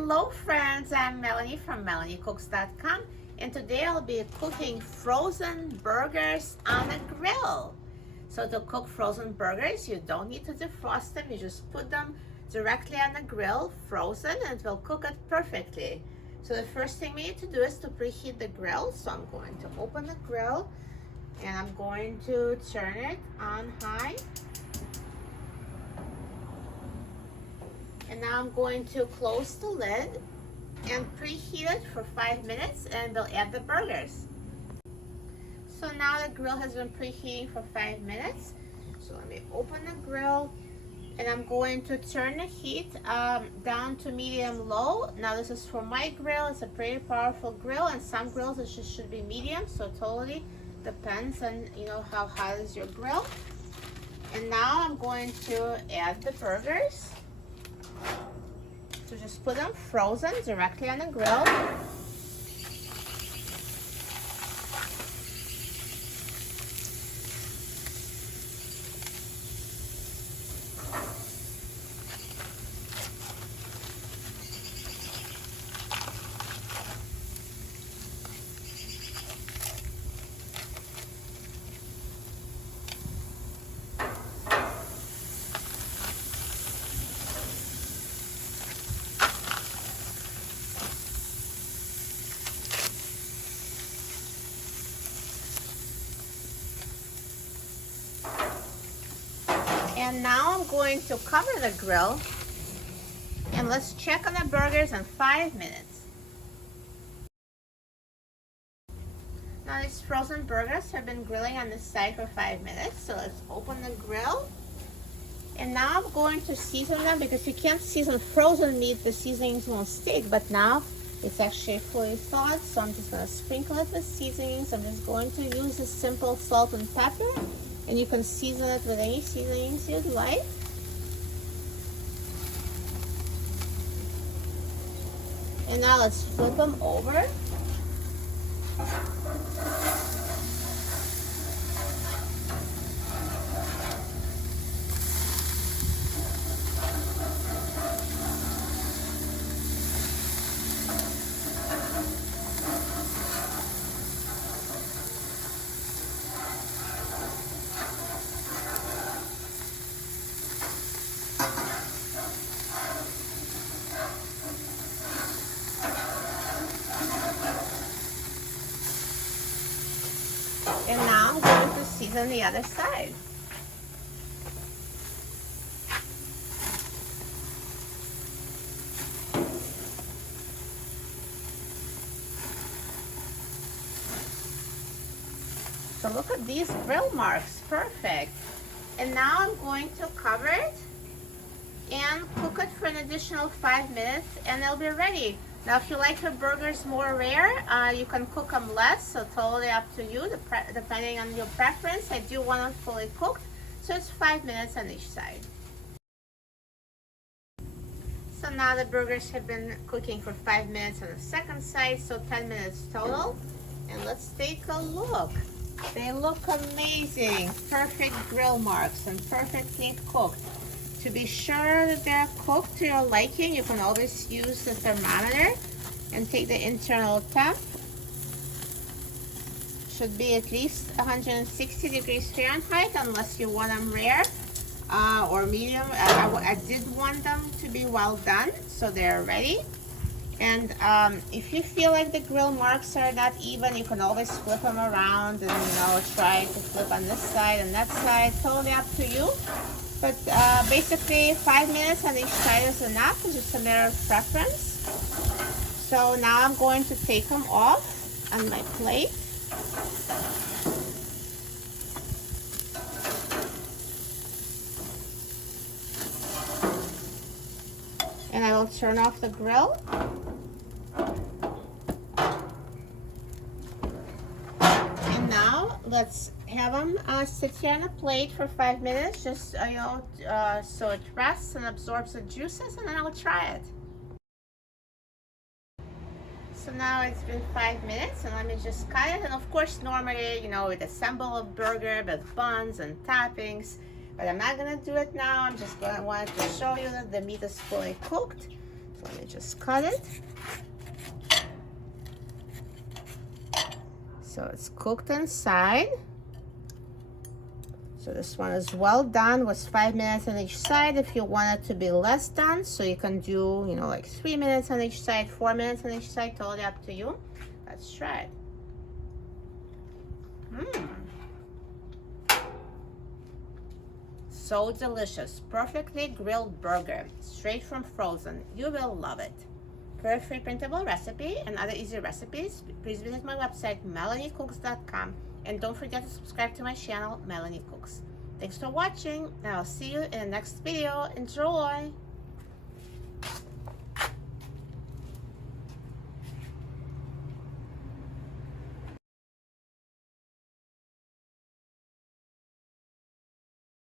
Hello friends, I'm Melanie from MelanieCooks.com, and today I'll be cooking frozen burgers on a grill. So to cook frozen burgers, you don't need to defrost them, you just put them directly on the grill, frozen, and it will cook it perfectly. So the first thing we need to do is to preheat the grill. So I'm going to open the grill and I'm going to turn it on high. And now I'm going to close the lid and preheat it for 5 minutes, and we'll add the burgers. So now the grill has been preheating for 5 minutes. So let me open the grill and I'm going to turn the heat down to medium-low. Now this is for my grill. It's a pretty powerful grill, and some grills it should be medium, so totally depends on how hot is your grill. And now I'm going to add the burgers. So just put them frozen directly on the grill. And now I'm going to cover the grill and let's check on the burgers in 5 minutes. Now these frozen burgers have been grilling on this side for 5 minutes, so let's open the grill. And now I'm going to season them, because you can't season frozen meat, the seasonings won't stick, but now it's actually fully thawed, so I'm just going to sprinkle it with seasonings. I'm just going to use a simple salt and pepper. And you can season it with any seasonings you'd like. And now let's flip them over. And now I'm going to season the other side. So look at these grill marks, perfect. And now I'm going to cover it and cook it for an additional 5 minutes, and they'll be ready. Now, if you like your burgers more rare, you can cook them less, so totally up to you, depending on your preference. I do want them fully cooked, so it's 5 minutes on each side. So now the burgers have been cooking for 5 minutes on the second side, so 10 minutes total. And let's take a look. They look amazing. Perfect grill marks and perfectly cooked. To be sure that they're cooked to your liking, you can always use the thermometer and take the internal temp. Should be at least 160 degrees Fahrenheit, unless you want them rare or medium. I did want them to be well done, so they're ready. And if you feel like the grill marks are not even, you can always flip them around and try to flip on this side and that side. Totally up to you. But basically 5 minutes on each side is enough. It's just a matter of preference. So now I'm going to take them off on my plate. And I will turn off the grill. And now let's have them sit here on a plate for 5 minutes, just so it rests and absorbs the juices, and then I'll try it. So now it's been 5 minutes, and let me just cut it. And of course, normally, we'd assemble a burger with buns and toppings, but I'm not gonna do it now. I'm just wanted to show you that the meat is fully cooked. So let me just cut it. So it's cooked inside. So this one is well done, was 5 minutes on each side. If you want it to be less done, so you can do, you know, like 3 minutes on each side, 4 minutes on each side, totally up to you. Let's try it. So delicious, perfectly grilled burger, straight from frozen. You will love it. For a free printable recipe and other easy recipes, please visit my website, melaniecooks.com, and don't forget to subscribe to my channel, Melanie Cooks. Thanks for watching, and I'll see you in the next video. Enjoy!